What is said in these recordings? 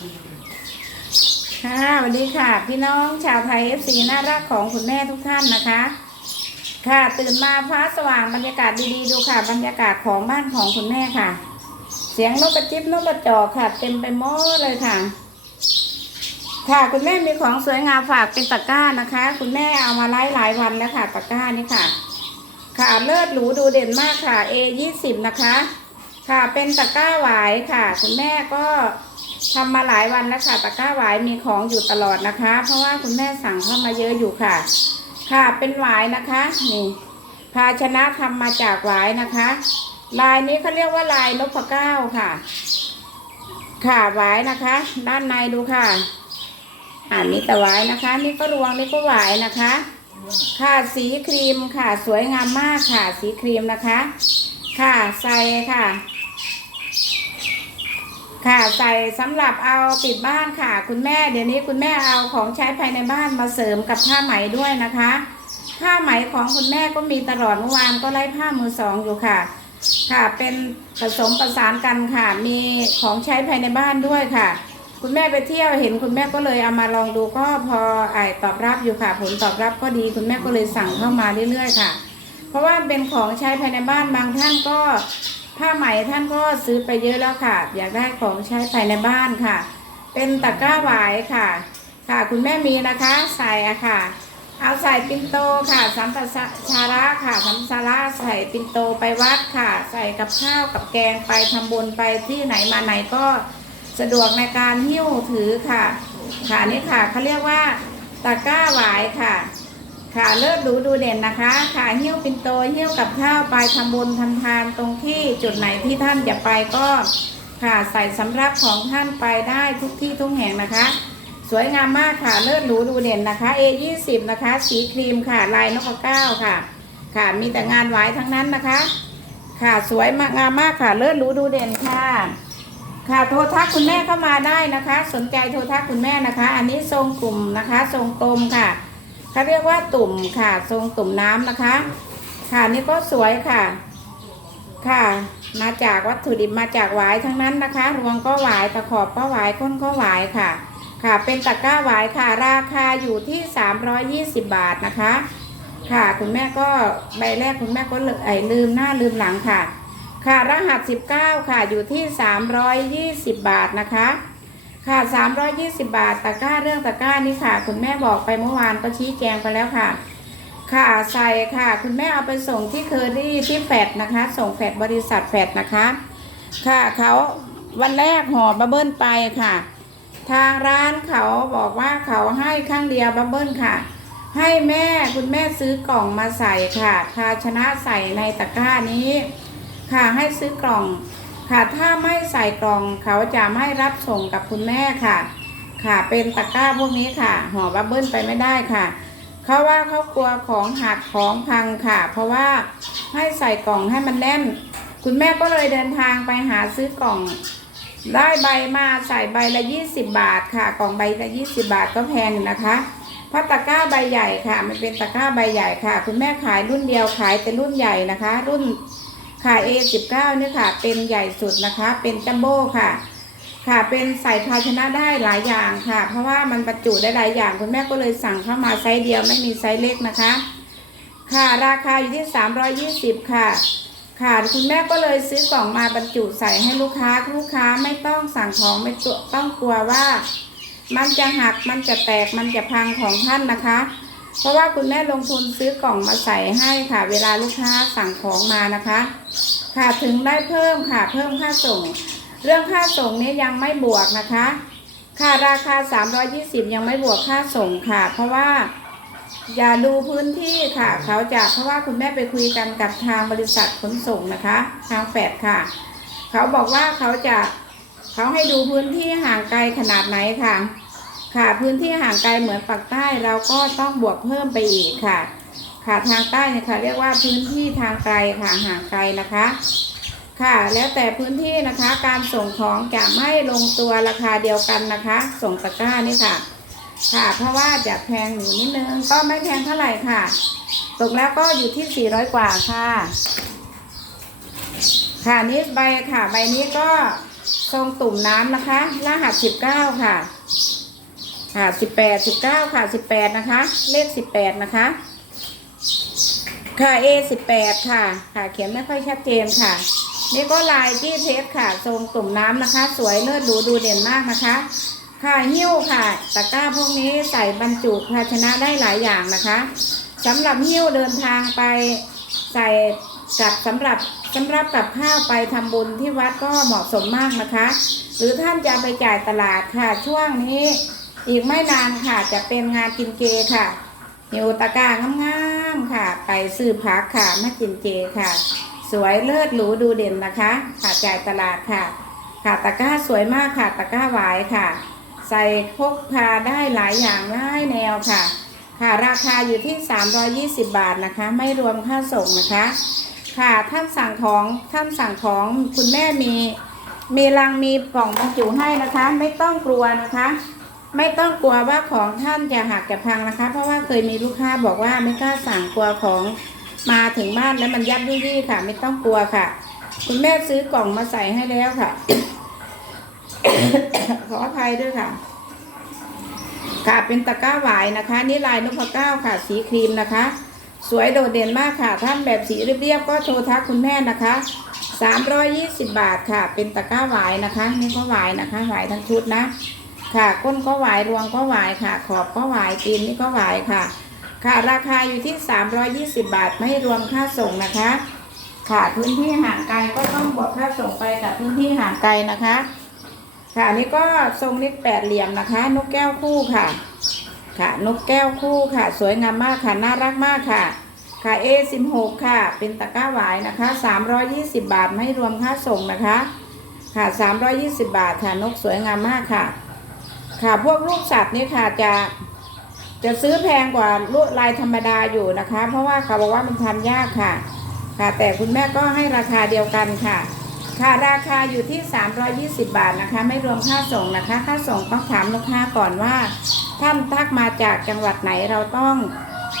ค่ะสวัสดีค่ะ พี่น้องชาวไทยเอฟซีน่ารักของคุณแม่ทุกท่านนะคะ ค่ะตื่นมาฟ้าสว่างบรรยากาศดีๆดูค่ะ บรรยากาศของบ้านของคุณแม่ค่ะ เสียงนกกระจิบนกกระจอกค่ะ เต็มไปหมดเลยค่ะ ค่ะคุณแม่มีของสวยงามฝากเป็นตะกร้านะคะ คุณแม่เอามาไล่หลายวันแล้วค่ะตะกร้านี่ค่ะ ค่ะเลิศหรูดูเด่นมากค่ะ A ยี่สิบนะคะ ค่ะเป็นตะกร้าหวายค่ะ คุณแม่ก็ ทำมาหลายวันแล้วค่ะตะกร้าหวายมีของอยู่ตลอดนะคะ เพราะว่าคุณแม่สั่งเข้ามาเยอะอยู่ค่ะ ค่ะเป็นหวายนะคะนี่ภาชนะทำมาจากหวายนะคะ ลายนี้เขาเรียกว่าลายนพเก้าค่ะ ค่ะหวายนะคะ ด้านในดูค่ะอ่านี่แต่หวายนะคะ นี่ก็รวงนี่ก็หวายนะคะ ค่ะสีครีมค่ะ สวยงามมากค่ะ สีครีมนะคะ ค่ะใส่ค่ะ ค่ะใส่สำหรับเอาติดบ้านค่ะ คุณแม่เดี๋ยวนี้คุณแม่เอาของใช้ภายในบ้านมาเสริมกับผ้าไหมด้วยนะคะ ผ้าไหมของคุณแม่ก็มีตลอดเมื่อวานก็ไล่ผ้ามือสองอยู่ค่ะ ค่ะเป็นผสมประสานกันค่ะ มีของใช้ภายในบ้านด้วยค่ะ คุณแม่ไปเที่ยวเห็นคุณแม่ก็เลยเอามาลองดูก็พอไอตอบรับอยู่ค่ะ ผลตอบรับก็ดีคุณแม่ก็เลยสั่งเข้ามาเรื่อยๆค่ะ เพราะว่าเป็นของใช้ภายในบ้านบางท่านก็ ผ้าไหมท่านก็ซื้อไปเยอะแล้วค่ะ อยากได้ของใช้ภายในบ้านค่ะ เป็นตะกร้าหวายค่ะ ค่ะคุณแม่มีนะคะใส่อะค่ะ เอาใส่ปินโตค่ะสัมปชาระค่ะสัมปชาระใส่ปินโตไปวัดค่ะ ใส่กับข้าวกับแกงไปทำบุญไปที่ไหนมาไหนก็สะดวกในการหิ้วถือค่ะ ค่ะนี่ค่ะเขาเรียกว่าตะกร้าหวายค่ะ ค่ะเลิศดูดูเด่นนะคะ ค่ะหิ้วปินโตหิ้วกับข้าวไปทำบุญทำทานตรงที่จุดไหนที่ท่านจะไปก็ค่ะใส่สำรับของท่านไปได้ทุกที่ทุกแห่งนะคะ สวยงามมากค่ะเลิศหรูดูเด่นนะคะ A 2 0 นะคะ สีครีมค่ะลายนกกระเก้าค่ะ ค่ะมีแต่งานไว้ทั้งนั้นนะคะ ค่ะสวยมากงามมากค่ะเลิศหรูดูเด่นค่ะ ค่ะโทรทักคุณแม่เข้ามาได้นะคะ สนใจโทรทักคุณแม่นะคะ อันนี้ทรงกลุ่มนะคะ ทรงกลมค่ะ เขาเรียกว่าตุ่มค่ะ ทรงตุ่มน้ำนะคะ ค่ะนี่ก็สวยค่ะ ค่ะ มาจากวัตถุดิบมาจากหวายทั้งนั้นนะคะรวงก็หวายตะขอบก็หวายก้นก็หวายค่ะ ค่ะ เป็นตะกร้าหวายค่ะ ราคาอยู่ที่ 320 บาทนะคะ ค่ะ คุณแม่ก็ใบแรกคุณแม่ก็เลยลืมหน้าลืมหลังค่ะ ค่ะรหัส 19 ค่ะอยู่ที่ 320 บาทนะคะ ค่ะ 320 บาทตะกร้าเรื่องตะกร้านี่ค่ะ คุณแม่บอกไปเมื่อวานก็ชี้แจงไปแล้วค่ะ ค่ะใส่ค่ะ คุณแม่เอาไปส่งที่เคอรี่ที่แฟดนะคะ ส่งแฟดบริษัทแฟดนะคะ ค่ะเขาวันแรกห่อบับเบิ้ลไปค่ะ ทางร้านเขาบอกว่าเขาให้ข้างเดียวบับเบิ้ลค่ะ ให้แม่คุณแม่ซื้อกล่องมาใส่ค่ะ ภาชนะใส่ในตะกร้านี้ ค่ะให้ซื้อกล่อง ค่ะถ้าไม่ใส่กล่องเขาจะไม่รับส่งกับคุณแม่ค่ะ ค่ะเป็นตะกร้าพวกนี้ค่ะห่อบับเบิ้ลไปไม่ได้ค่ะเขาว่าเขากลัวของหักของพังค่ะ เพราะว่าให้ใส่กล่องให้มันแน่น คุณแม่ก็เลยเดินทางไปหาซื้อกล่องได้ใบมาใส่ใบละ20บาทค่ะ กล่องใบละ20บาทก็แพงนะคะเพราะตะกร้าใบใหญ่ค่ะ มันเป็นตะกร้าใบใหญ่ค่ะ คุณแม่ขายรุ่นเดียวขายแต่รุ่นใหญ่นะคะ รุ่น ค่ะ A19 เนี่ยค่ะ เป็นใหญ่สุดนะคะ เป็นจัมโบ้ค่ะ ค่ะ เป็นใส่ภาชนะได้หลายอย่างค่ะ เพราะว่ามันบรรจุได้หลายอย่าง คุณแม่ก็เลยสั่งเข้ามาไซส์เดียวไม่มีไซส์เล็กนะคะ ค่ะ ราคาอยู่ที่ 320 ค่ะ ค่ะ คุณแม่ก็เลยซื้อกล่องมาบรรจุใส่ให้ลูกค้า ลูกค้าไม่ต้องสั่งของไม่ต้องกลัวว่า มันจะหัก มันจะแตก มันจะพังของท่านนะคะ เพราะว่าคุณแม่ลงทุนซื้อกล่องมาใส่ให้ค่ะ เวลาลูกค้าสั่งของมานะคะ ค่ะถึงได้เพิ่มค่ะ เพิ่มค่าส่ง เรื่องค่าส่งนี้ยังไม่บวกนะคะ ค่ะราคา 320 ยังไม่บวกค่าส่งค่ะ เพราะว่าอย่าดูพื้นที่ค่ะ เขาจะเพราะว่าคุณแม่ไปคุยกันกับทางบริษัทขนส่งนะคะ ทางแฟดค่ะ เขาบอกว่าเขาจะเขาให้ดูพื้นที่ห่างไกลขนาดไหนค่ะ ค่ะ พื้นที่ห่างไกลเหมือนปากใต้เราก็ต้องบวกเพิ่มไปอีกค่ะ ค่ะทางใต้เนี่ยค่ะเรียกว่าพื้นที่ทางไกลค่ะห่างไกลนะคะ ค่ะ แล้วแต่พื้นที่นะคะการส่งของจะไม่ลงตัวราคาเดียวกันนะคะ ส่งตะกร้านี่ค่ะ ค่ะ เพราะว่าจะแพงอยู่นิดนึงก็ไม่แพงเท่าไหร่ค่ะตกแล้วก็อยู่ที่ 400 กว่าค่ะ ค่ะนี่ใบค่ะ ใบนี้ก็ทรงตุ่มน้ำนะคะ รหัสสิบเก้าค่ะ ค่ะสิบแปดสิบเก้าค่ะสิบแปดนะคะ เลขสิบแปดนะคะ ค่ะ A สิบแปดค่ะ ค่ะ เขียนไม่ค่อยชัดเจนค่ะ นี่ก็ลายที่เพชรค่ะ ทรงตุ่มน้ำนะคะ สวยเลิศหรูดูเด่นมากนะคะ ค่ะหิ้วค่ะ ตะกร้าพวกนี้ใส่บรรจุภาชนะได้หลายอย่างนะคะสำหรับหิ้วเดินทางไปใส่กับสำหรับสำหรับกับข้าวไปทำบุญที่วัดก็เหมาะสมมากนะคะ หรือท่านจะไปจ่ายตลาดค่ะช่วงนี้ อีกไม่นานค่ะ จะเป็นงานกินเจค่ะหิวตะกร้างามๆค่ะ ไปซื้อผักค่ะมากินเจค่ะ สวยเลิศหรูดูเด่นนะคะค่ะจ่ายตลาดค่ะ ค่ะตะกร้าสวยมากค่ะตะกร้าหวายค่ะ ใส่พกพาได้หลายอย่างหลายแนวค่ะ ค่ะราคาอยู่ที่ 320 บาทนะคะ ไม่รวมค่าส่งนะคะ ค่ะท่านสั่งของท่านสั่งของคุณแม่มีมีลังมีกล่องบรรจุให้นะคะ ไม่ต้องกลัวนะคะ ไม่ต้องกลัวว่าของท่านจะหักจะพังนะคะ เพราะว่าเคยมีลูกค้าบอกว่าไม่กล้าสั่งกลัวของมาถึงบ้านแล้วมันยับยุยี่ค่ะ ไม่ต้องกลัวค่ะ คุณแม่ซื้อกล่องมาใส่ให้แล้วค่ะ ขออภัยด้วยค่ะค่ะเป็นตะกร้าหวายนะคะ นี่ลายนพเก้าค่ะ สีครีมนะคะ สวยโดดเด่นมากค่ะ ท่านแบบสีเรียบๆก็โทรทักคุณแม่นะคะ320 บาทค่ะ เป็นตะกร้าหวายนะคะ นี่ก็หวายนะคะหวายทั้งชุดนะ ค่ะ ก้นก็หวายรวงก็หวายค่ะ ขอบก็หวายตีนนี่ก็หวายค่ะ ค่ะ ราคาอยู่ที่ 320 บาท ไม่รวมค่าส่งนะคะ ค่ะพื้นที่ห่างไกลก็ต้องบวกค่าส่งไปกับพื้นที่ห่างไกลนะคะ ค่ะอันนี่ก็ทรงนิดแปดเหลี่ยมนะคะ นกแก้วคู่ค่ะ ค่ะ นกแก้วคู่ค่ะ สวยงามมากค่ะ น่ารักมากค่ะค่ะ A16 ค่ะ เป็นตะกร้าหวายนะคะ 320 บาทไม่รวมค่าส่งนะคะ ค่ะ 320 บาทค่ะ นกสวยงามมากค่ะ ค่ะพวกลูกสัตว์นี่ค่ะจะจะซื้อแพงกว่าลวดลายธรรมดาอยู่นะคะ เพราะว่าเขาบอกว่ามันทำยากค่ะ ค่ะ แต่คุณแม่ก็ให้ราคาเดียวกันค่ะ ค่ะราคาอยู่ที่ 320 บาทนะคะ ไม่รวมค่าส่งนะคะ ค่าส่งต้องถามลูกค้าก่อนว่า ท่านทักมาจากจังหวัดไหนเราต้อง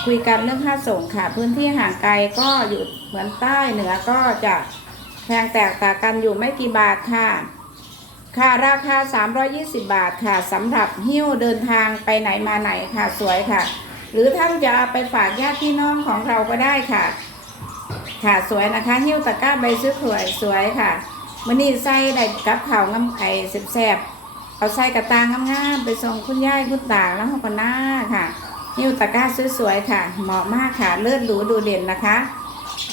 คุยกันเรื่องค่าส่งค่ะ พื้นที่ห่างไกลก็อยู่เหมือนใต้เหนือก็จะแพงแตกต่างกันอยู่ไม่กี่บาทค่ะ ค่ะราคา 320 บาทค่ะสำหรับหิ้วเดินทางไปไหนมาไหนค่ะสวยค่ะ หรือท่านจะไปฝากญาติพี่น้องของเราก็ได้ค่ะ ค่ะสวยนะคะ หิ้วตะกร้าใบซื้อสวยสวยค่ะมันนี่ใส่ได้กับข่าวง้ำไก่แซ่บๆเอาใส่กระตางงามๆไปส่งคุณยายคุณตาแล้วเขาก็หน้าค่ะ หิ้วตะกร้าสวยๆค่ะ เหมาะมากค่ะเลือดหรูดูเด่นนะคะ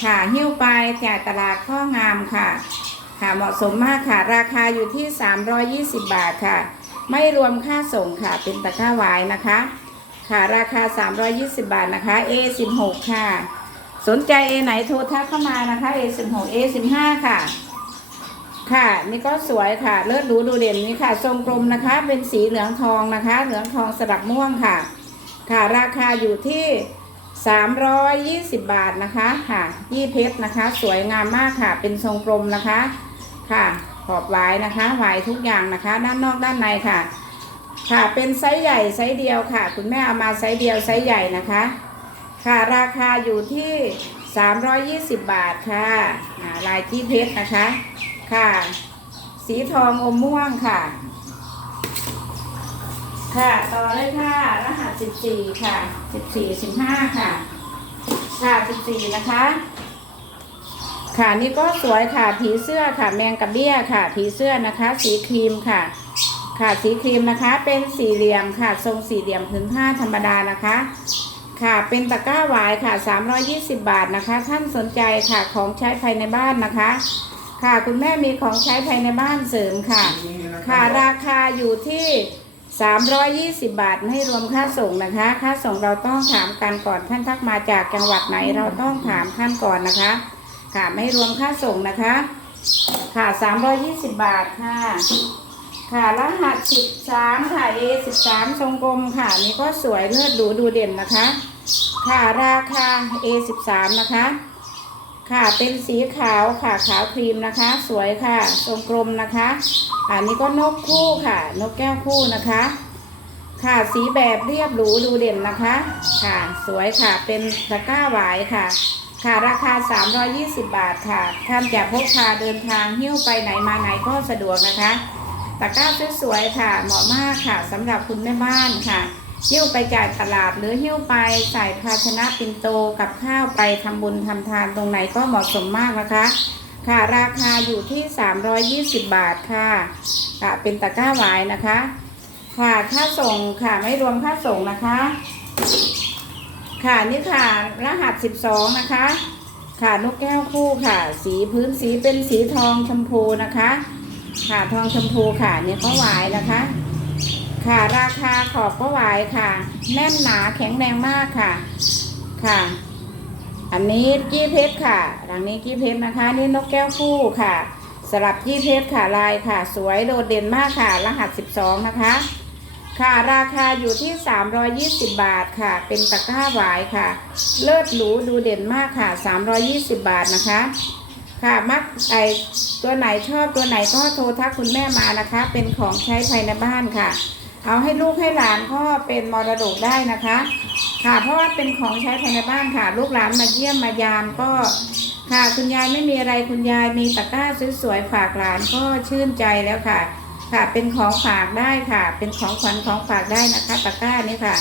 ค่ะหิ้วไปจ่ายตลาดข้องามค่ะ ค่ะเหมาะสมมากค่ะ ราคาอยู่ที่ 320 บาทค่ะ ไม่รวมค่าส่งค่ะ เป็นตะกร้าหวายนะคะ ค่ะราคา 320 บาทนะคะ A16 ค่ะ สนใจ A ไหนโทรทักเข้ามานะคะ A16 A15 ค่ะ ค่ะนี่ก็สวยค่ะ เลิศหรูดูเด่นนี่ค่ะ ทรงกลมนะคะ เป็นสีเหลืองทองนะคะ เหลืองทองสลับม่วงค่ะ ค่ะราคาอยู่ที่320 บาทนะคะ ค่ะยี่เพชรนะคะ สวยงามมากค่ะ เป็นทรงกลมนะคะ ค่ะ ขอบหวายนะคะหวายทุกอย่างนะคะ ด้านนอกด้านในค่ะ ค่ะเป็นไซส์ใหญ่ไซส์เดียวค่ะ คุณแม่เอามาไซส์เดียวไซส์ใหญ่นะคะ ค่ะราคาอยู่ที่ 320 บาทค่ะาลายที่เพชรนะคะค่ะ สีทองอมม่วงค่ะ ค่ะต่อเลยค่ะ รหัส 14 ค่ะ 14 15 ค่ะค่ะ14 นะคะ ค่ะนี่ก็สวยค่ะผีเสื้อค่ะแมงกะเบี้ยค่ะผีเสื้อนะคะ สีครีมค่ะ ค่ะสีครีมนะคะ เป็นสี่เหลี่ยมค่ะ ทรงสี่เหลี่ยมพื้นผ้าธรรมดานะคะ ค่ะเป็นตะกร้าหวายค่ะ 320 บาทนะคะ ท่านสนใจค่ะของใช้ภายในบ้านนะคะ ค่ะคุณแม่มีของใช้ภายในบ้านเสริมค่ะ ค่ะราคาอยู่ที่320 บาทไม่รวมค่าส่งนะคะ ค่าส่งเราต้องถามกันก่อนท่านทักมาจากจังหวัดไหนเราต้องถามท่านก่อนนะคะ ค่ะไม่รวมค่าส่งนะคะ ค่ะ 320 บาทค่ะ ค่ะรหัส13 ค่ะ A 13ทรงกลมค่ะนี่ก็สวยเลือดดูดูเด่นนะคะ ค่ะราคา A 13นะคะ ค่ะเป็นสีขาวค่ะขาวครีมนะคะ สวยค่ะทรงกลมนะคะอันนี้ก็นกคู่ค่ะ นกแก้วคู่นะคะ ค่ะสีแบบเรียบหรูดูเด่นนะคะ ค่ะสวยค่ะเป็นตะกร้าหวายค่ะ ค่ะราคา 320 บาทค่ะ ท่านจะพกพาเดินทางหิ้วไปไหนมาไหนก็สะดวกนะคะตะกร้าสวยๆค่ะ เหมาะมากค่ะสำหรับคุณแม่บ้านค่ะหิ้วไปจ่ายตลาดหรือหิ้วไปใส่ภาชนะปินโตกับข้าวไปทำบุญทำทานตรงไหนก็เหมาะสมมากนะคะ ค่ะราคาอยู่ที่ 320 บาทค่ะค่ะ เป็นตะกร้าหวายนะคะ ค่ะค่าส่งค่ะไม่รวมค่าส่งนะคะ ค่ะนี่ค่ะรหัส 12 นะคะ ค่ะนกแก้วคู่ค่ะ สีพื้นสีเป็นสีทองชมพูนะคะ ค่ะทองชมพูค่ะเนี่ยก็หวายนะคะ ค่ะราคาขอบก็หวายค่ะ แน่นหนาแข็งแรงมากค่ะ ค่ะ อันนี้กี้เพชรค่ะ หลังนี้กี้เพชรนะคะ นี่นกแก้วคู่ค่ะสลับกี้เพชรค่ะลายค่ะ สวยโดดเด่นมากค่ะ รหัส 12 นะคะ ค่ะราคาอยู่ที่ 320 บาทค่ะ เป็นตะกร้าหวายค่ะ เลิศหรูดูเด่นมากค่ะ 320 บาทนะคะ ค่ะมักไอตัวไหนชอบตัวไหนก็โทรทักคุณแม่มานะคะ เป็นของใช้ภายในบ้านค่ะ เอาให้ลูกให้หลานก็เป็นมรดกได้นะคะ ค่ะ เพราะว่าเป็นของใช้ภายในบ้านค่ะ ลูกหลานมาเยี่ยมมายามก็ ค่ะคุณยายไม่มีอะไรคุณยายมีตะกร้าสวยๆฝากหลานก็ชื่นใจแล้วค่ะ ค่ะเป็นของฝากได้ค่ะ เป็นของขวัญของฝากได้นะคะตะกร้านี่ค่ะ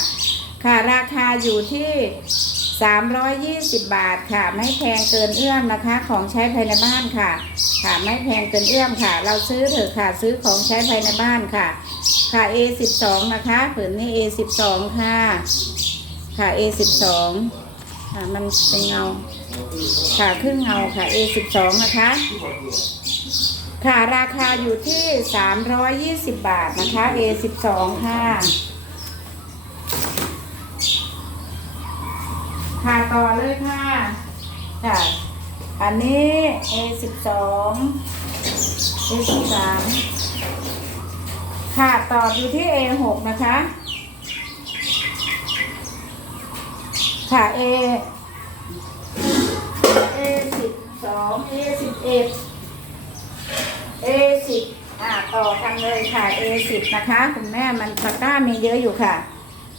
ค่ะราคาอยู่ที่ 320 บาทค่ะ ไม่แพงเกินเอื้อมนะคะ ของใช้ภายในบ้านค่ะ ค่ะไม่แพงเกินเอื้อมค่ะ เราซื้อเถอะค่ะซื้อของใช้ภายในบ้านค่ะ ค่ะ A12 นะคะผืนนี้ A12 ค่ะ ค่ะ A12 ค่ะมันเป็นเงา ค่ะครึ่งเงาค่ะ A12 นะคะ ค่ะราคาอยู่ที่ 320 บาทนะคะ A12 ค่ะ ค่ะต่อเลยค่ะค่ะ อันนี้ A12 A13 ค่ะต่ออยู่ที่ A6 นะคะ ค่ะ A A12 A11 A10 อ่าต่อกันเลยค่ะ A10 นะคะคุณแม่มันตะกร้ามีเยอะอยู่ค่ะ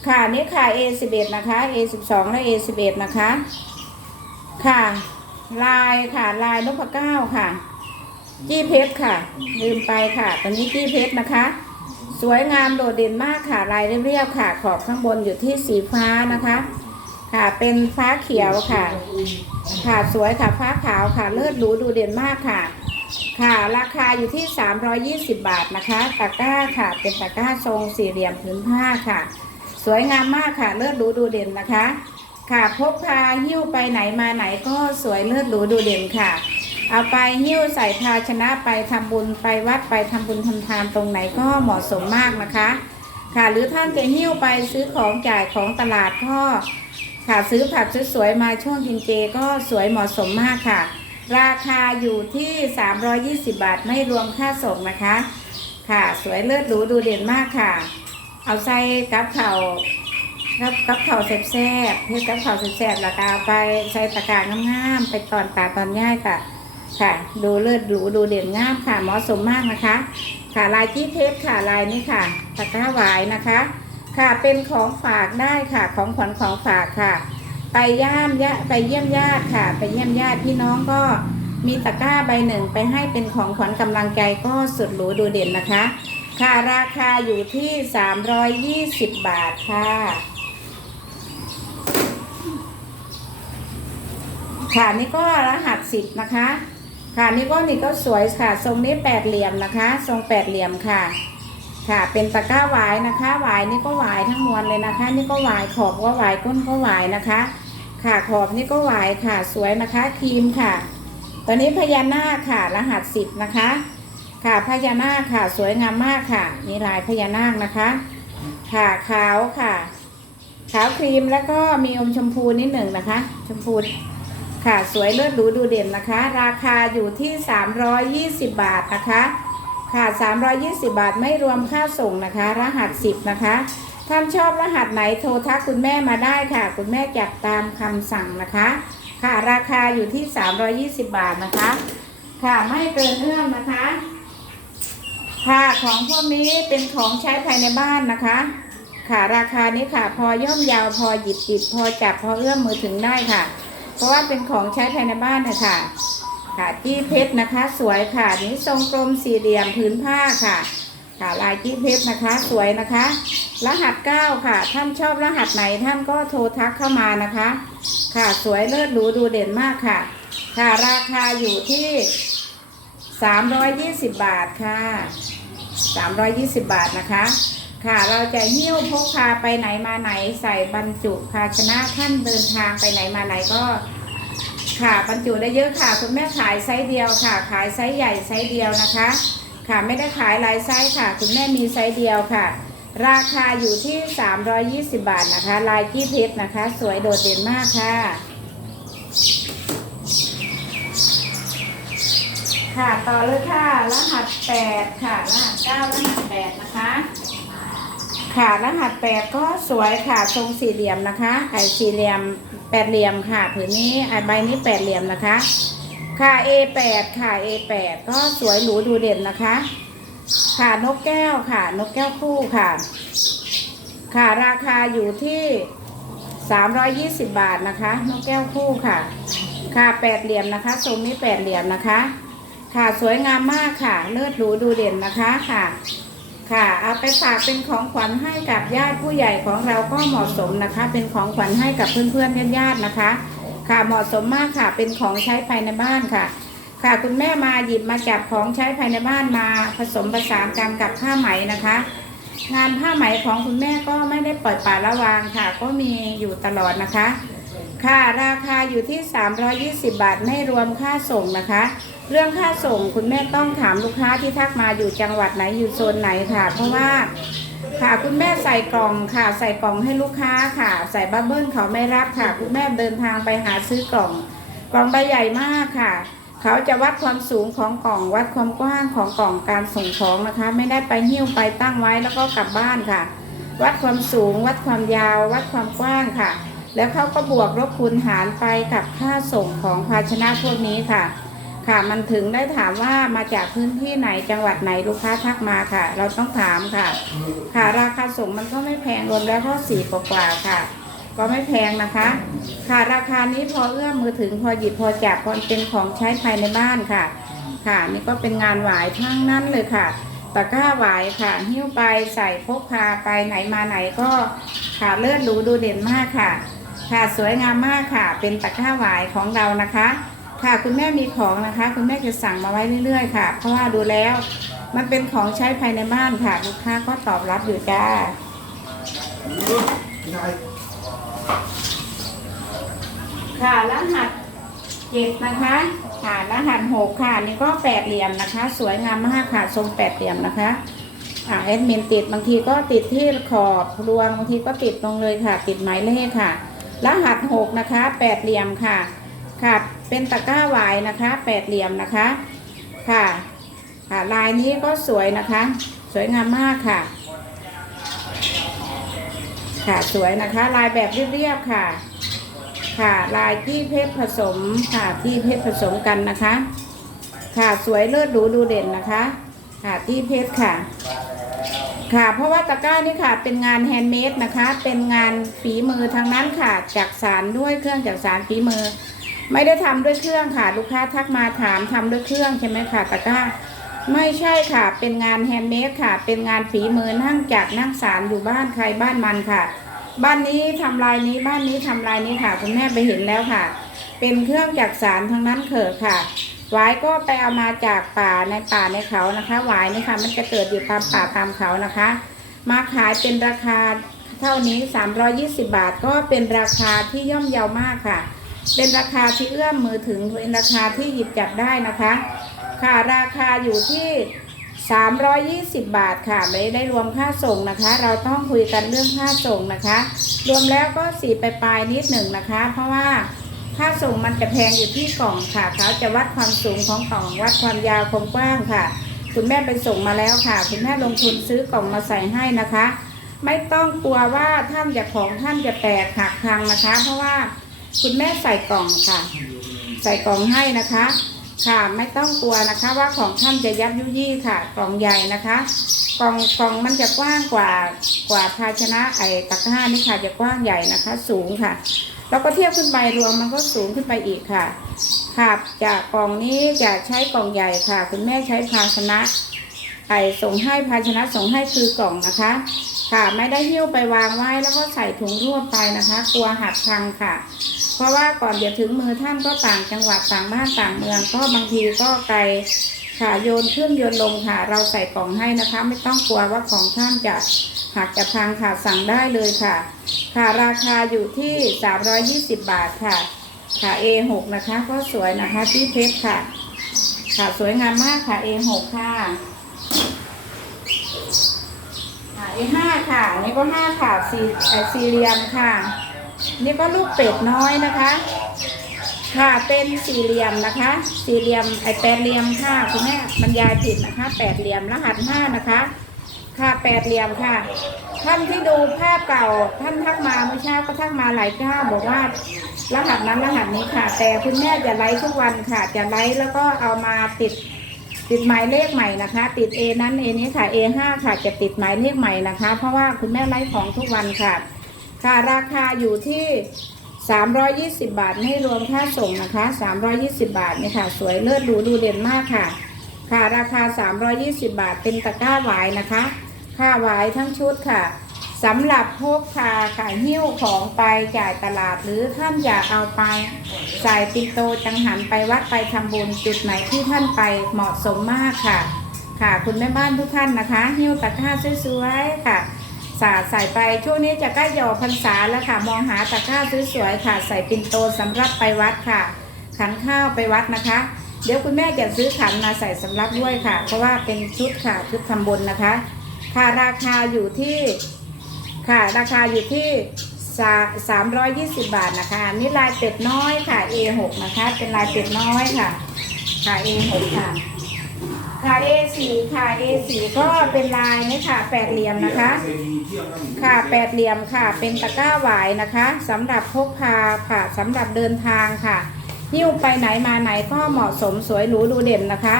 ค่ะนี่ค่ะ A11 นะคะ A12 และ A11 นะคะ ค่ะ ลายค่ะลายนพเก้าค่ะ จี้เพชรค่ะ ลืมไปค่ะตอนนี้จี้เพชรนะคะ สวยงามโดดเด่นมากค่ะลายเรียบๆค่ะ ขอบข้างบนอยู่ที่สีฟ้านะคะ ค่ะเป็นฟ้าเขียวค่ะ ค่ะสวยค่ะฟ้าขาวค่ะเลิศหรูดูเด่นมากค่ะ ค่ะ ราคาอยู่ที่ 320 บาทนะคะตะกร้าค่ะ เป็นตะกร้าทรงสี่เหลี่ยมผืนผ้าค่ะ สวยงามมากค่ะเลิศหรูดูเด่นนะคะ ค่ะพกพาหิ้วไปไหนมาไหนก็สวยเลิศหรูดูเด่นค่ะ เอาไปหิ้วใส่ภาชนะไปทำบุญไปวัดไปทำบุญทำทานตรงไหนก็เหมาะสมมากนะคะ ค่ะหรือท่านจะหิ้วไปซื้อของจ่ายของตลาดก็ค่ะซื้อผักสวยๆมาช่วงกินเจก็สวยเหมาะสมมากค่ะ ราคาอยู่ที่ 320 บาท ไม่รวมค่าส่งนะคะ ค่ะ สวยเลิศหรูดูเด่นมากค่ะ เอาใส่กับเข่ากับกับเข่าแซ่บๆเพื่อกับเข่าแซ่บๆแล้วก็เอาไปใส่ตะกร้างามๆไปตอนตาตอนง่ายค่ะ ค่ะ ดูเลิศหรูดูเด่นงามค่ะเหมาะสมมากนะคะ ค่ะลายจี้เพชรค่ะลายนี้ค่ะตะกร้าหวายนะคะ ค่ะเป็นของฝากได้ค่ะของขวัญของฝากค่ะ ไปย่ามยะไปเยี่ยมญาติค่ะ ไปเยี่ยมญาติพี่น้องก็มีตะกร้าใบหนึ่งไปให้เป็นของขวัญกำลังใจก็สุดหรูดูเด่นนะคะ ค่ะราคาอยู่ที่ 320 บาทค่ะ ค่ะนี่ก็รหัสสิบนะคะ ค่ะนี่ก็นี่ก็สวยค่ะ ทรงนี้แปดเหลี่ยมนะคะ ทรงแปดเหลี่ยมค่ะ ค่ะ เป็นตะกร้าหวายนะคะหวายนี่ก็หวายทั้งมวลเลยนะคะ นี่ก็หวายขอบก็หวายก้นก็หวายนะคะ ค่ะขอบนี่ก็หวายค่ะ สวยนะคะครีมค่ะ ตอนนี้พญานาคค่ะ รหัสสิบนะคะ ค่ะพญานาคค่ะ สวยงามมากค่ะ มีลายพญานาคนะคะ ค่ะขาวค่ะ ขาวครีมแล้วก็มีอมชมพูนิดหนึ่งนะคะ ชมพูค่ะสวยเลิศหรูดูเด่นนะคะ ราคาอยู่ที่ 320 บาทนะคะ ค่ะ 320 บาทไม่รวมค่าส่งนะคะ รหัส 10 นะคะ ท่านชอบรหัสไหนโทรทักคุณแม่มาได้ค่ะ คุณแม่จัดตามคำสั่งนะคะ ค่ะราคาอยู่ที่ 320 บาทนะคะ ค่ะไม่เกินเอื้อมนะคะ ค่ะของพวกนี้เป็นของใช้ภายในบ้านนะคะ ค่ะราคานี้ค่ะ พอย่อมยาวพอหยิบจิบพอจับพอเอื้อมมือถึงได้ค่ะ เพราะว่าเป็นของใช้ภายในบ้านนะค่ะ ค่ะจี้เพชรนะคะ สวยค่ะนี้ทรงกลมสี่เหลี่ยมผืนผ้าค่ะ ค่ะลายจี้เพชรนะคะ สวยนะคะ รหัสเก้าค่ะ ท่านชอบรหัสไหนท่านก็โทรทักเข้ามานะคะ ค่ะสวยเลิศหรูดูเด่นมากค่ะ ค่ะราคาอยู่ที่320บาทค่ะ320บาทนะคะค่ะเราจะหิ้วพกพาไปไหนมาไหนใส่บรรจุภาชนะท่านเดินทางไปไหนมาไหนก็ ค่ะบรรจุได้เยอะค่ะ คุณแม่ขายไซส์เดียวค่ะ ขายไซส์ใหญ่ไซส์เดียวนะคะ ค่ะไม่ได้ขายหลายไซส์ค่ะ คุณแม่มีไซส์เดียวค่ะ ราคาอยู่ที่ 320 บาทนะคะ ลายกี้เพชรนะคะ สวยโดดเด่นมากค่ะ ค่ะต่อเลยค่ะ รหัสแปดค่ะ รหัสเก้ารหัสแปดนะคะ ค่ะรหัสแปดก็สวยค่ะทรงสี่เหลี่ยมนะคะ ไอสี่เหลี่ยมแปดเหลี่ยมค่ะผืนนี้ไอใบนี้แปดเหลี่ยมนะคะ ค่ะ A8 ค่ะ A8 ก็สวยหรูดูเด่นนะคะ ค่ะนกแก้วค่ะ นกแก้วคู่ค่ะ ค่ะราคาอยู่ที่ 320 บาทนะคะ นกแก้วคู่ค่ะ ค่ะแปดเหลี่ยมนะคะทรงนี้แปดเหลี่ยมนะคะ ค่ะสวยงามมากค่ะ เลิศหรูดูเด่นนะคะค่ะ ค่ะ เอาไปฝากเป็นของขวัญให้กับญาติผู้ใหญ่ของเราก็เหมาะสมนะคะ เป็นของขวัญให้กับเพื่อนๆญาติๆนะคะ ค่ะเหมาะสมมากค่ะ เป็นของใช้ภายในบ้านค่ะ ค่ะคุณแม่มาหยิบมาจับของใช้ภายในบ้านมาผสมผสานกันกับผ้าไหมนะคะ งานผ้าไหมของคุณแม่ก็ไม่ได้ปล่อยปละละวางค่ะ ก็มีอยู่ตลอดนะคะ ค่ะราคาอยู่ที่ 320 บาทไม่รวมค่าส่งนะคะ เรื่องค่าส่งคุณแม่ต้องถามลูกค้าที่ทักมาอยู่จังหวัดไหนอยู่โซนไหนค่ะ เพราะว่าค่ะคุณแม่ใส่กล่องค่ะ ใส่กล่องให้ลูกค้าค่ะ ใส่บับเบิ้ลเขาไม่รับค่ะ คุณแม่เดินทางไปหาซื้อกล่อง กล่องใบใหญ่มากค่ะ เขาจะวัดความสูงของกล่องวัดความกว้างของกล่องการส่งของนะคะ ไม่ได้ไปหิ้วไปตั้งไว้แล้วก็กลับบ้านค่ะ วัดความสูง วัดความยาว วัดความกว้างค่ะ แล้วเขาก็บวกลบคูณหารไปกับค่าส่งของภาชนะพวกนี้ค่ะ ค่ะมันถึงได้ถามว่ามาจากพื้นที่ไหนจังหวัดไหนลูกค้าทักมาค่ะ เราต้องถามค่ะ ค่ะราคาส่งมันก็ไม่แพงรวมแล้วก็สี่กว่าค่ะ ก็ไม่แพงนะคะ ค่ะราคานี้พอเอื้อมมือถึงพอหยิบพอจับพอเป็นของใช้ภายในบ้านค่ะ ค่ะนี่ก็เป็นงานหวายทั้งนั้นเลยค่ะตะกร้าหวายค่ะ หิ้วไปใส่พกพาไปไหนมาไหนก็ค่ะเลิศหรูดูเด่นมากค่ะ ค่ะสวยงามมากค่ะ เป็นตะกร้าหวายของเรานะคะ ค่ะคุณแม่มีของนะคะ คุณแม่จะสั่งมาไว้เรื่อยๆค่ะ เพราะว่าดูแล้ว มันเป็นของใช้ภายในบ้านค่ะลูกค้าก็ตอบรับอยู่จ้าค่ะรหัสเจ็ดนะคะค่ะรหัสหกค่ะนี่ก็แปดเหลี่ยมนะคะ สวยงามมากค่ะทรงแปดเหลี่ยมนะคะอ่าแอดมินติดบางทีก็ติดที่ขอบรวงบางทีก็ติดตรงเลยค่ะ ติดหมายเลขค่ะ รหัสหกนะคะแปดเหลี่ยมค่ะ ค่ะ เป็นตะกร้าหวายนะคะแปดเหลี่ยมนะคะค่ะค่ะลายนี้ก็สวยนะคะ สวยงามมากค่ะ ค่ะสวยนะคะ ลายแบบเรียบๆค่ะ ค่ะลายที่เพชรผสมค่ะที่เพชรผสมกันนะคะ ค่ะสวยเลิศหรูดูเด่นนะคะค่ะที่เพชรค่ะ ค่ะ เพราะว่าตะกร้านี่ค่ะ เป็นงานแฮนด์เมดนะคะ เป็นงานฝีมือทางนั้นค่ะจากสารด้วยเครื่องจากสารฝีมือ ไม่ได้ทำด้วยเครื่องค่ะ ลูกค้าทักมาถามทำด้วยเครื่องใช่ไหมค่ะตะกร้า ไม่ใช่ค่ะ เป็นงานแฮนด์เมดค่ะ เป็นงานฝีมือนั่งจากนั่งสารอยู่บ้านใครบ้านมันค่ะ บ้านนี้ทำลายนี้บ้านนี้ทำลายนี้ค่ะ คุณแม่ไปเห็นแล้วค่ะ เป็นเครื่องจักสารทั้งนั้นเขิดค่ะหวายก็ไปเอามาจากป่าในป่าในเขานะคะหวายนี่ค่ะมันจะเกิดอยู่ตามป่าตามเขานะคะ มาขายเป็นราคาเท่านี้ 320 บาทก็เป็นราคาที่ย่อมเยาวมากค่ะ เป็นราคาที่เอื้อมมือถึงเป็นราคาที่หยิบจับได้นะคะ ค่ะราคาอยู่ที่ 320 บาทค่ะไม่ได้รวมค่าส่งนะคะ เราต้องคุยกันเรื่องค่าส่งนะคะ รวมแล้วก็สีปลายนิดหนึ่งนะคะ เพราะว่าค่าส่งมันจะแพงอยู่ที่กล่องค่ะ เขาจะวัดความสูงของกล่องวัดความยาวความกว้างค่ะ คุณแม่ไปส่งมาแล้วค่ะ คุณแม่ลงทุนซื้อกล่องมาใส่ให้นะคะ ไม่ต้องกลัวว่าท่านจะของท่านจะแตกหักพังนะคะ เพราะว่า คุณแม่ใส่กล่องค่ะ ใส่กล่องให้นะคะ ค่ะไม่ต้องกลัวนะคะว่าของท่านจะยับยุยี่ค่ะ กล่องใหญ่นะคะ กล่องกล่องมันจะกว้างกว่ากว่าภาชนะไอ้ตะกร้านี่ค่ะจะกว้างใหญ่นะคะ สูงค่ะ แล้วก็เทียบขึ้นไปรวมมันก็สูงขึ้นไปอีกค่ะค่ะจากกล่องนี้จะใช้กล่องใหญ่ค่ะ คุณแม่ใช้ภาชนะ ไอส่งให้ภาชนะส่งให้คือกล่องนะคะ ค่ะไม่ได้หิ้วไปวางไว้แล้วก็ใส่ถุงรวบไปนะคะ กลัวหักพังค่ะ เพราะว่าก่อนเดี๋ยวถึงมือท่านก็ต่างจังหวัดต่างบ้านต่างเมือง ก็บางทีก็ไกลค่ะโยนขึ้นโยนลงค่ะ เราใส่กล่องให้นะคะ ไม่ต้องกลัวว่าของท่านจะหักจะพังค่ะสั่งได้เลยค่ะ ค่ะราคาอยู่ที่ 320 บาทค่ะ ค่ะ A6 นะคะก็สวยนะคะที่เพชรค่ะ ค่ะสวยงามมากค่ะ A6 ค่ะ ค่ะ A5 ค่ะ นี่ก็5ค่ะสี่สี่เหลี่ยมค่ะ นี่ก็ลูกเป็ดน้อยนะคะ ค่ะเป็นสี่เหลี่ยมนะคะ สี่เหลี่ยมไอแปดเหลี่ยมค่ะคุณแม่บรรยายผิดนะคะแปดเหลี่ยมรหัสห้านะคะ ค่ะแปดเหลี่ยมค่ะ ท่านที่ดูภาพเก่าท่านทักมาเมื่อเช้าก็ทักมาหลายเจ้าบอกว่ารหัสนั้นรหัสนี้ค่ะ แต่คุณแม่จะไลฟ์ทุกวันค่ะ จะไลฟ์แล้วก็เอามาติด ติดหมายเลขใหม่นะคะ ติด A นั้น A นี้ค่ะ A5 ค่ะจะติดหมายเลขใหม่นะคะ เพราะว่าคุณแม่ไลฟ์ของทุกวันค่ะ ค่ะราคาอยู่ที่ 320 บาทไม่รวมค่าส่งนะคะ 320 บาทนี่ค่ะ สวยเลิศหรูดูเด่นมากค่ะ ค่ะราคา 320 บาทเป็นตะกร้าหวายนะคะ ค่าหวายทั้งชุดค่ะ สำหรับพกพาค่ะหิ้วของไปจ่ายตลาดหรือท่านอยากเอาไปใส่ปินโตจังหันไปวัดไปทำบุญจุดไหนที่ท่านไปเหมาะสมมากค่ะ ค่ะคุณแม่บ้านทุกท่านนะคะ หิ้วตะกร้าสวยๆค่ะสาใส่ไปช่วงนี้จะใกล้หยอพรรษาแล้วค่ะ มองหาตะกร้าสวยๆค่ะ ใส่ปินโตสำหรับไปวัดค่ะ ขันข้าวไปวัดนะคะ เดี๋ยวคุณแม่จะซื้อขันมาใส่สำรับด้วยค่ะ เพราะว่าเป็นชุดค่ะชุดทำบุญนะคะ ค่ะราคาอยู่ที่ ค่ะ ราคาอยู่ที่สามร้อยยี่สิบบาทนะคะนี่ลายเป็ดน้อยค่ะ A6 นะคะ เป็นลายเป็ดน้อยค่ะ ค่ะ A6 ค่ะค่ะ A4 ค่ะ A4 ก็เป็นลายนี่ค่ะแปดเหลี่ยมนะคะ ค่ะแปดเหลี่ยมค่ะ เป็นตะกร้าหวายนะคะสำหรับพกพาค่ะสำหรับเดินทางค่ะหิ้วไปไหนมาไหนก็เหมาะสมสวยหรูดูเด่นนะคะ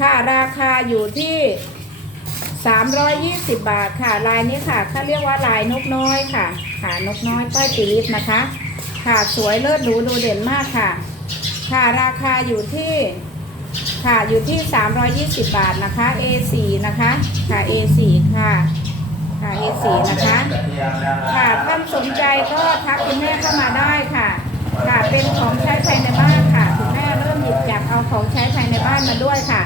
ค่ะราคาอยู่ที่ 320 บาทค่ะ ลายนี้ค่ะเขาเรียกว่าลายนกน้อยค่ะค่ะนกน้อยต้อยปิริตนะคะ ค่ะสวยเลิศหรูดูเด่นมากค่ะ ค่ะราคาอยู่ที่ค่ะอยู่ที่ 320 บาทนะคะ A4 นะคะค่ะ A4 ค่ะค่ะ A4 นะคะ ค่ะท่านสนใจก็ทักคุณแม่เข้ามาได้ค่ะ ค่ะเป็นของใช้ภายในบ้านค่ะ เอาของใช้ภายในบ้านมาด้วยค่ะ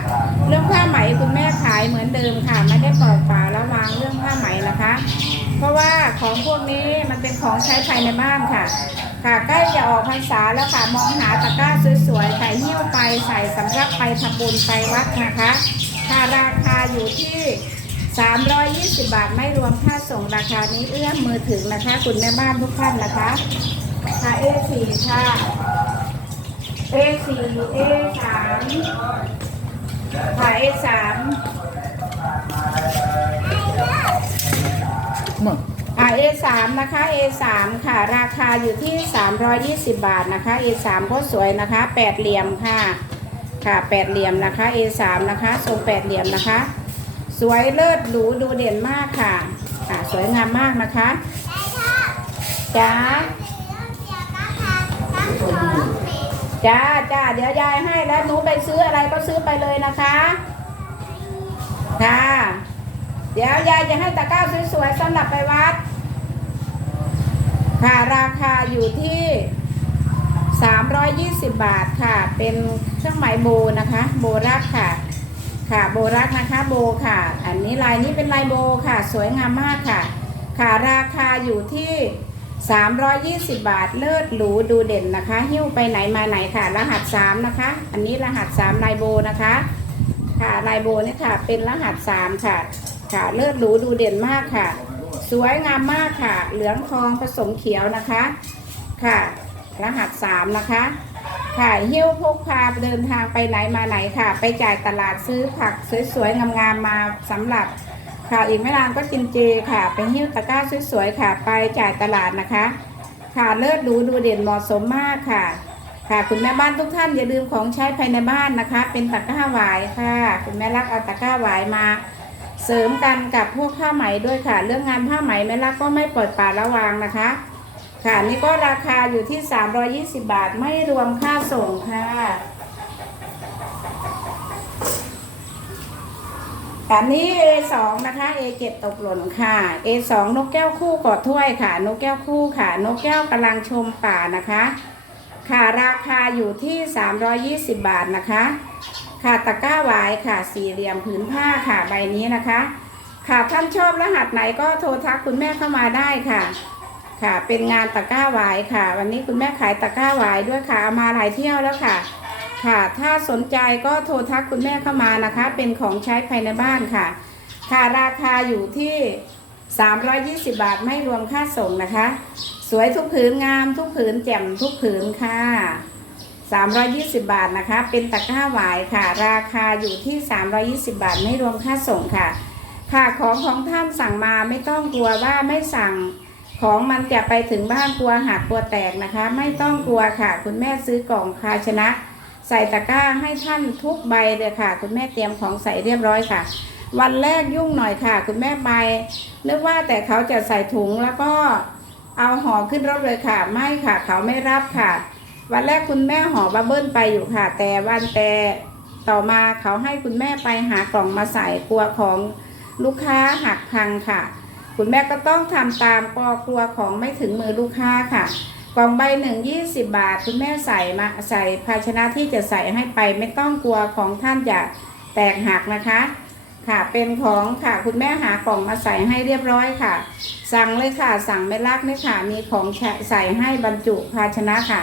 เรื่องผ้าไหมคุณแม่ขายเหมือนเดิมค่ะ ไม่ได้ปล่อยปละละวางเรื่องผ้าไหมนะคะ เพราะว่าของพวกนี้มันเป็นของใช้ภายในบ้านค่ะ ค่ะใกล้จะออกพรรษาแล้วค่ะมองหาตะกร้าสวยๆใส่หิ้วไปใส่สำรับไปทำบุญไปวัดนะคะค่ะราคาอยู่ที่320 บาทไม่รวมค่าส่งราคานี้เอื้อมมือถึงนะคะ คุณแม่บ้านทุกท่านนะคะค่ะ A4 ค่ะ A4 A3 ค่ะ A3 อ่า A3 นะคะ A3 ค่ะ ราคาอยู่ที่ 320 บาทนะคะ A3 ก็สวยนะคะแปดเหลี่ยมค่ะ ค่ะแปดเหลี่ยมนะคะ A3 นะคะทรงแปดเหลี่ยมนะคะ สวยเลิศหรูดูเด่นมากค่ะ ค่ะ สวยงามมากนะคะจ้า จ้าจ้าเดี๋ยวยายให้แล้วหนูไปซื้ออะไรก็ซื้อไปเลยนะคะค่ะเดี๋ยวยายจะให้ตะกร้าสวยๆสำหรับไปวัด ค่ะราคาอยู่ที่ 320 บาทค่ะ เป็นเครื่องหมายโบนะคะ โบรักค่ะ ค่ะโบรักนะคะโบค่ะ อันนี้ลายนี้เป็นลายโบค่ะ สวยงามมากค่ะ ค่ะราคาอยู่ที่ 320 บาทเลิศหรูดูเด่นนะคะ หิ้วไปไหนมาไหนค่ะ รหัส 3 นะคะ อันนี้รหัส3ลายโบนะคะ ค่ะลายโบเนี่ยค่ะ เป็นรหัส 3 ค่ะ ค่ะเลิศหรูดูเด่นมากค่ะ สวยงามมากค่ะ เหลืองทองผสมเขียวนะคะ ค่ะ รหัส 3 นะคะ ค่ะหิ้วพกพาเดินทางไปไหนมาไหนค่ะ ไปจ่ายตลาดซื้อผักสวยๆงามๆมาสำหรับ ค่ะอีกไม่นานก็จินเจค่ะเป็นหิ้วตะกร้าสวยๆค่ะ ไปจ่ายตลาดนะคะ ค่ะเลิศดูดูเด่นเหมาะสมมากค่ะ ค่ะคุณแม่บ้านทุกท่านอย่าลืมของใช้ภายในบ้านนะคะ เป็นตะกร้าหวายค่ะ คุณแม่รักเอาตะกร้าหวายมาเสริมกันกับพวกผ้าไหมด้วยค่ะ เรื่องงานผ้าไหมแม่รักก็ไม่ปล่อยปละละวางนะคะ ค่ะนี่ก็ราคาอยู่ที่ 320 บาทไม่รวมค่าส่งค่ะ อันนี้ A2 นะคะ A7 ตกหล่นค่ะ A2 นกแก้วคู่กอดถ้วยค่ะ นกแก้วคู่ค่ะ นกแก้วกำลังชมป่านะคะ ค่ะราคาอยู่ที่ 320 บาทนะคะ ค่ะตะกร้าหวายค่ะ สี่เหลี่ยมผืนผ้าค่ะใบนี้นะคะ ค่ะท่านชอบรหัสไหนก็โทรทักคุณแม่เข้ามาได้ค่ะ ค่ะเป็นงานตะกร้าหวายค่ะ วันนี้คุณแม่ขายตะกร้าหวายด้วยค่ะมาหลายเที่ยวแล้วค่ะ ค่ะ ถ้าสนใจก็โทรทักคุณแม่เข้ามานะคะ เป็นของใช้ภายในบ้านค่ะ ค่ะราคาอยู่ที่ 320 บาทไม่รวมค่าส่งนะคะ สวยทุกผืนงามทุกผืนแจ่มทุกผืนค่ะ 320 บาทนะคะ เป็นตะกร้าหวายค่ะ ราคาอยู่ที่ 320 บาทไม่รวมค่าส่งค่ะ ค่ะของของท่านสั่งมาไม่ต้องกลัวว่าไม่สั่งของมันจะไปถึงบ้านกลัวหักกลัวแตกนะคะ ไม่ต้องกลัวค่ะ คุณแม่ซื้อกล่องภาชนะ ใส่ตะกร้าให้ท่านทุกใบเลยค่ะ คุณแม่เตรียมของใส่เรียบร้อยค่ะ วันแรกยุ่งหน่อยค่ะ คุณแม่ไปนึกว่าแต่เขาจะใส่ถุงแล้วก็เอาห่อขึ้นรถเลยค่ะ ไม่ค่ะ เขาไม่รับค่ะ วันแรกคุณแม่ห่อบับเบิ้ลไปอยู่ค่ะ แต่วันแต่ต่อมาเขาให้คุณแม่ไปหากล่องมาใส่กลัวของลูกค้าหักพังค่ะ คุณแม่ก็ต้องทำตามปอกลัวของไม่ถึงมือลูกค้าค่ะ กล่องใบหนึ่งยี่สิบบาท คุณแม่ใส่มาใส่ภาชนะที่จะใส่ให้ไปไม่ต้องกลัวของท่านจะแตกหักนะคะ ค่ะเป็นของค่ะคุณแม่หากล่องมาใส่ให้เรียบร้อยค่ะ สั่งเลยค่ะสั่งไม่รักนี่ค่ะ มีของใส่ให้บรรจุภาชนะค่ะ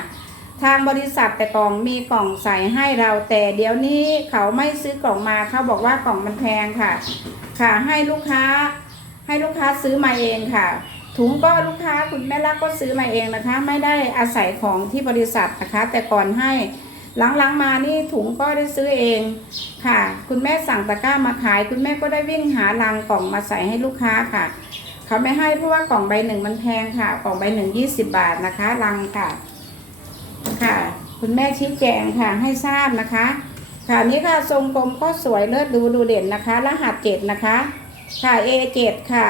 ทางบริษัทแต่กล่องมีกล่องใส่ให้เราแต่เดี๋ยวนี้เขาไม่ซื้อกล่องมาเขาบอกว่ากล่องมันแพงค่ะ ค่ะให้ลูกค้าให้ลูกค้าซื้อมาเองค่ะ ถุงก็ลูกค้าคุณแม่รักก็ซื้อมาเองนะคะ ไม่ได้อาศัยของที่บริษัทนะคะ แต่ก่อนให้หลังๆมานี่ถุงก็ได้ซื้อเองค่ะ คุณแม่สั่งตะกร้ามาขาย คุณแม่ก็ได้วิ่งหาลังกล่องมาใส่ให้ลูกค้าค่ะ เขาไม่ให้เพราะว่ากล่องใบหนึ่งมันแพงค่ะ กล่องใบหนึ่งยี่สิบบาทนะคะลังค่ะ ค่ะ คุณแม่ชี้แจงค่ะให้ทราบนะคะ ค่ะนี่ค่ะทรงกลมก็สวยเลิศดูดูเด่นนะคะ รหัสเจ็ดนะคะ ค่ะ A7 ค่ะ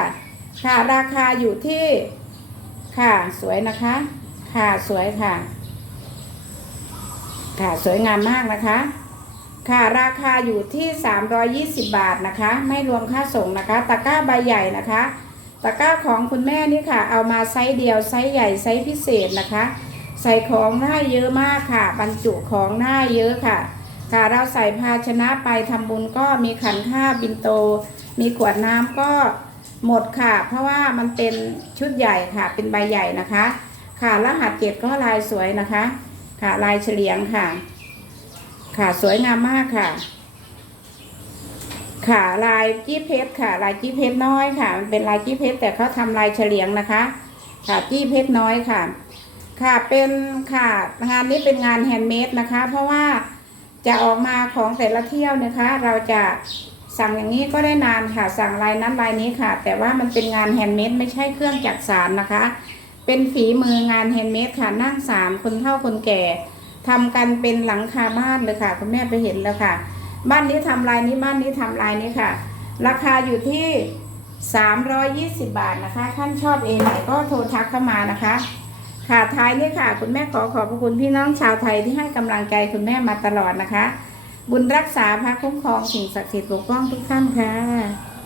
ค่ะราคาอยู่ที่ค่ะสวยนะคะ ค่ะสวยค่ะ ค่ะสวยงามมากนะคะ ค่ะราคาอยู่ที่ 320 บาทนะคะ ไม่รวมค่าส่งนะคะ ตะกร้าใบใหญ่นะคะตะกร้าของคุณแม่นี่ค่ะ เอามาไซส์เดียวไซส์ใหญ่ไซส์พิเศษนะคะ ใส่ของได้เยอะมากค่ะ บรรจุของได้เยอะค่ะ ค่ะเราใส่ภาชนะไปทำบุญก็มีขันข้าบินโต มีขวดน้ำก็ หมดค่ะ เพราะว่ามันเป็นชุดใหญ่ค่ะ เป็นใบใหญ่นะคะ ค่ะรหัสเจ็ดก็ลายสวยนะคะ ค่ะลายเฉลียงค่ะ ค่ะสวยงามมากค่ะ ค่ะลายจี้เพชรค่ะ ลายจี้เพชรน้อยค่ะ มันเป็นลายจี้เพชรแต่เขาทำลายเฉลียงนะคะ ค่ะจี้เพชรน้อยค่ะ ค่ะเป็นค่ะงานนี้เป็นงานแฮนด์เมดนะคะ เพราะว่าจะออกมาของแต่ละเที่ยวนะคะ เราจะ สั่งอย่างนี้ก็ได้นานค่ะ สั่งลายนั้นลายนี้ค่ะ แต่ว่ามันเป็นงานแฮนด์เมดไม่ใช่เครื่องจักสานนะคะ เป็นฝีมืองานแฮนด์เมดค่ะนั่งสามคนเฒ่าคนแก่ทำกันเป็นหลังคาบ้านเลยค่ะคุณแม่ไปเห็นแล้วค่ะ บ้านนี้ทำลายนี้บ้านนี้ทำลายนี้ค่ะ ราคาอยู่ที่ 320 บาทนะคะ ท่านชอบเองไหนก็โทรทักเข้ามานะคะค่ะท้ายนี่ค่ะ คุณแม่ขอขอบพระคุณพี่น้องชาวไทยที่ให้กำลังใจคุณแม่มาตลอดนะคะ บุญรักษาพระคุ้มครองสิ่งศักดิ์สิทธิ์ปกป้องทุกท่านค่ะ